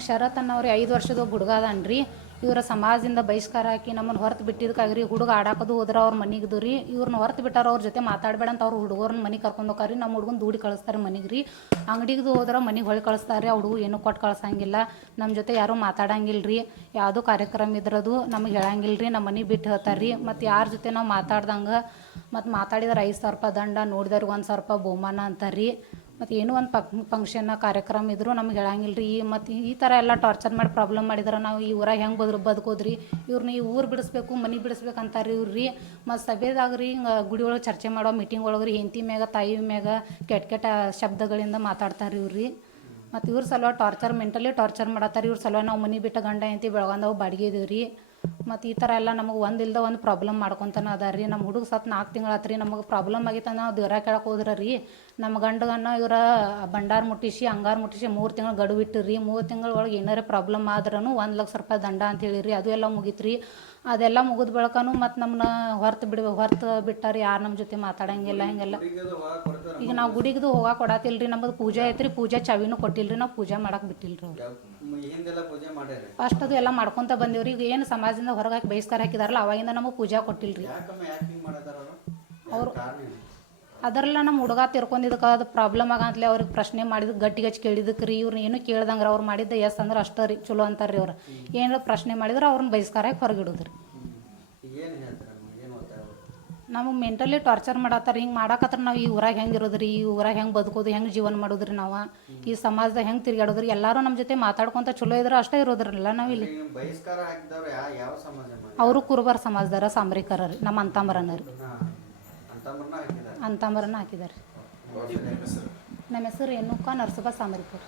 ನಮಗೆ ಶರತ್ ಅನ್ನೋರಿ 5 ವರ್ಷದ ಹುಡುಗ ಅದಾನ್ರಿ. ಇವರ ಸಮಾಜದಿಂದ ಬಹಿಷ್ಕಾರ ಹಾಕಿ ನಮ್ಮನ್ನು ಹೊರತು ಬಿಟ್ಟಿದ್ದಕ್ಕಾಗ್ರಿ ಹುಡುಗ ಆಡಾಕೋದು ಹೋದ್ರೆ ಅವ್ರ ಮನೆಗೆ ರೀ ಇವ್ರನ್ನ ಹೊರತು ಬಿಟ್ಟಾರ. ಅವ್ರ ಜೊತೆ ಮಾತಾಡಬೇಡ ಅಂತ ಅವ್ರು ಹುಡುಗರನ್ನ ಮನೆಗೆ ಕರ್ಕೊಂಡು ಹೋಗ್ರಿ. ನಮ್ಮ ಹುಡುಗನ ದೂಡಿ ಕಳಿಸ್ತಾರೆ ಮನೆಗೆ ರೀ. ಅಂಗಡಿಗೆ ಹೋದ್ರೆ ಮನೆಗೆ ಹೊಳಿ ಕಳಿಸ್ತಾರೆ. ಆ ಹುಡುಗ ಏನೂ ಕೊಟ್ಟು ಕಳ್ಸಂಗಿಲ್ಲ. ನಮ್ಮ ಜೊತೆ ಯಾರೂ ಮಾತಾಡಂಗಿಲ್ಲ ರೀ. ಯಾವುದೋ ಕಾರ್ಯಕ್ರಮ ಇದ್ರದು ನಮಗೆ ಹೇಳಂಗಿಲ್ಲ ರೀ. ನಮ್ಮ ಮನೆ ಬಿಟ್ಟು ಹೇಳ್ತಾರೆ ರೀ. ಮತ್ತು ಯಾರ ಜೊತೆ ನಾವು ಮಾತಾಡ್ದಂಗೆ ಮತ್ತು ಮಾತಾಡಿದ್ರೆ 5,000 ರೂಪಾಯಿ ದಂಡ, ನೋಡಿದವ್ರಿಗೆ 1,000 ರೂಪಾಯಿ ಬಹುಮಾನ ಅಂತಾರೆ ರೀ. ಮತ್ತು ಏನೋ ಒಂದು ಫಂಕ್ಷನ್ನ ಕಾರ್ಯಕ್ರಮ ಇದ್ದರೂ ನಮ್ಗೆ ಹೇಳಂಗಿಲ್ಲ ರೀ. ಮತ್ತು ಈ ಥರ ಎಲ್ಲ ಟಾರ್ಚರ್ ಮಾಡಿ ಪ್ರಾಬ್ಲಮ್ ಮಾಡಿದ್ರೆ ನಾವು ಈ ಊರಾಗ ಹೆಂಗೆ ಬದುಕೋದ್ರಿ. ಇವ್ರನ್ನ ಈ ಊರು ಬಿಡಿಸ್ಬೇಕು, ಮನೆ ಬಿಡಿಸ್ಬೇಕು ಅಂತಾರೆ ಇವ್ರು ರೀ. ಮತ್ತು ಸಭೆದಾಗ ರೀ ಹಿಂಗೆ ಗುಡಿ ಒಳಗೆ ಚರ್ಚೆ ಮಾಡೋ ಮೀಟಿಂಗ್ ಒಳಗೆ ರೀ ಹೆಂಡತಿ ಮ್ಯಾಗ ತಾಯಿ ಮ್ಯಾಗ ಕೆಟ್ಟ ಕೆಟ್ಟ ಶಬ್ದಗಳಿಂದ ಮಾತಾಡ್ತಾರೆ ಇವ್ರು ರೀ. ಮತ್ತು ಇವ್ರ ಸಲುವಾಗಿ ಮೆಂಟಲಿ ಟಾರ್ಚರ್ ಮಾಡತ್ತಾರೆ. ಇವ್ರ ಸಲುವಾಗಿ ನಾವು ಮನೆ ಬಿಟ್ಟು ಗಂಡ ಹೆಂಡತಿ ಬೆಳಗಾಂದವು ಬಾಡಿಗೆ ಇದೀವಿ ರೀ. ಮತ್ತು ಈ ಥರ ಎಲ್ಲ ನಮಗೆ ಒಂದು ಪ್ರಾಬ್ಲಮ್ ಮಾಡ್ಕೊತಾನೆ ಅದ ರೀ. ನಮ್ಮ ಹುಡುಗ ಸತ್ತು 4 ತಿಂಗಳು ಆತು ರೀ. ನಮಗೆ ಪ್ರಾಬ್ಲಮ್ ಆಗಿತ್ತು ನಾವು ದೇವ್ರ ಕೇಳಕ್ಕೆ ಹೋದ್ರೆ ರೀ ನಮ್ಮ ಗಂಡಗನ್ನ ಇವರ ಬಂಡಾರ ಮುಟ್ಟಿಸಿ ಅಂಗಾರ ಮುಟ್ಟಿಸಿ 3 ತಿಂಗಳು ಗಡುವು ಇಟ್ಟು ರೀ. 3 ತಿಂಗಳ ಒಳಗೆ ಏನಾರೇ ಪ್ರಾಬ್ಲಮ್ ಆದ್ರೂ 1,00,000 ರೂಪಾಯಿ ದಂಡ ಅಂತ ಹೇಳಿ ರೀ. ಅದು ಎಲ್ಲ ಮುಗೀತು ರೀ. ಅದೆಲ್ಲ ಮುಗಿದ ಬಳಕನೂ ಮತ್ತು ನಮ್ಮನ್ನ ಹೊರತು ಬಿಟ್ಟಾರೆ. ಯಾರು ನಮ್ಮ ಜೊತೆ ಮಾತಾಡಂಗಿಲ್ಲ ಹಿಂಗೆಲ್ಲ. ಈಗ ನಾವು ಗುಡಿಗೆ ಹೋಗಕ್ಕೆ ಕೊಡತ್ತಿಲ್ಲ ರೀ. ನಮ್ಮದು ಪೂಜೆ ಐತ್ರಿ. ಪೂಜೆ ಚಾವಿನೂ ಕೊಟ್ಟಿಲ್ಲ ರೀ. ನಾವು ಪೂಜೆ ಮಾಡಕ್ಕೆ ಬಿಟ್ಟಿಲ್ಲ ರೀ ಅವ್ರು. ಫಸ್ಟ್ ಅದು ಎಲ್ಲ ಮಾಡ್ಕೊತ ಬಂದೀವ್ರಿ. ಈಗ ಏನು ಸಮಾಜದಿಂದ ಹೊರಗೆ ಹಾಕಿ ಬಹಿಷ್ಕಾರ ಹಾಕಿದಾರಲ್ಲ ಅವಾಗಿಂದ ನಮಗೆ ಪೂಜೆ ಕೊಟ್ಟಿಲ್ಲ ರೀ ಅವರು. ಅದರಲ್ಲ ನಮ್ಮ ಹುಡುಗ ತಿರ್ಕೊಂಡಿದ್ದಕ್ಕೆ ಅದು ಪ್ರಾಬ್ಲಮ್ ಆಗಂತಲೇ ಅವ್ರಿಗೆ ಪ್ರಶ್ನೆ ಮಾಡಿದಕ್ಕೆ ಗಟ್ಟಿಗಚ್ಚಿ ಕೇಳಿದಕ್ಕೆ ರೀ. ಇವ್ರನ್ನ ಏನೂ ಕೇಳ್ದಂಗೆ ಅವ್ರು ಮಾಡಿದ್ದೆ ಎಸ್ ಅಂದ್ರೆ ಅಷ್ಟೇ ರೀ ಚಲೋ ಅಂತಾರೆ ರೀ. ಅವ್ರು ಏನಾರು ಪ್ರಶ್ನೆ ಮಾಡಿದ್ರೆ ಅವ್ರನ್ನ ಬಹಿಷ್ಕಾರ ಹಾಕಿ ಹೊರಗಿಡೋದು ರೀ. ನಮಗೆ ಮೆಂಟಲಿ ಟಾರ್ಚರ್ ಮಾಡತ್ತಾರೆ. ಹಿಂಗೆ ಮಾಡಾಕತ್ರ ನಾವು ಈ ಊರಾಗ ಹೆಂಗೆ ಇರೋದ್ರಿ, ಈ ಊರಾಗ ಹೆಂಗೆ ಬದುಕೋದು, ಹೆಂಗೆ ಜೀವನ ಮಾಡೋದ್ರಿ, ನಾವು ಈ ಸಮಾಜದಾಗ ಹೆಂಗೆ ತಿರುಗಾಡೋದ್ರಿ. ಎಲ್ಲರೂ ನಮ್ಮ ಜೊತೆ ಮಾತಾಡ್ಕೊತ ಚಲೋ ಇದ್ರೆ ಅಷ್ಟೇ ಇರೋದ್ರಲ್ಲ ನಾವು ಇಲ್ಲಿ. ಅವರು ಕುರುಬರ ಸಮಾಜದಾರ ಸಾಂಬ್ರಿಕರ ರೀ. ನಮ್ಮ ಅಂತಂಬರನ ರೀ. ಅಂತಂಬರನ ಹಾಕಿದಾರೆ. ನಮ್ಮ ಹೆಸರು ರೇಣುಕಾ ನರಸಪ್ಪ ಸಾಂಬ್ರಿಕರ್.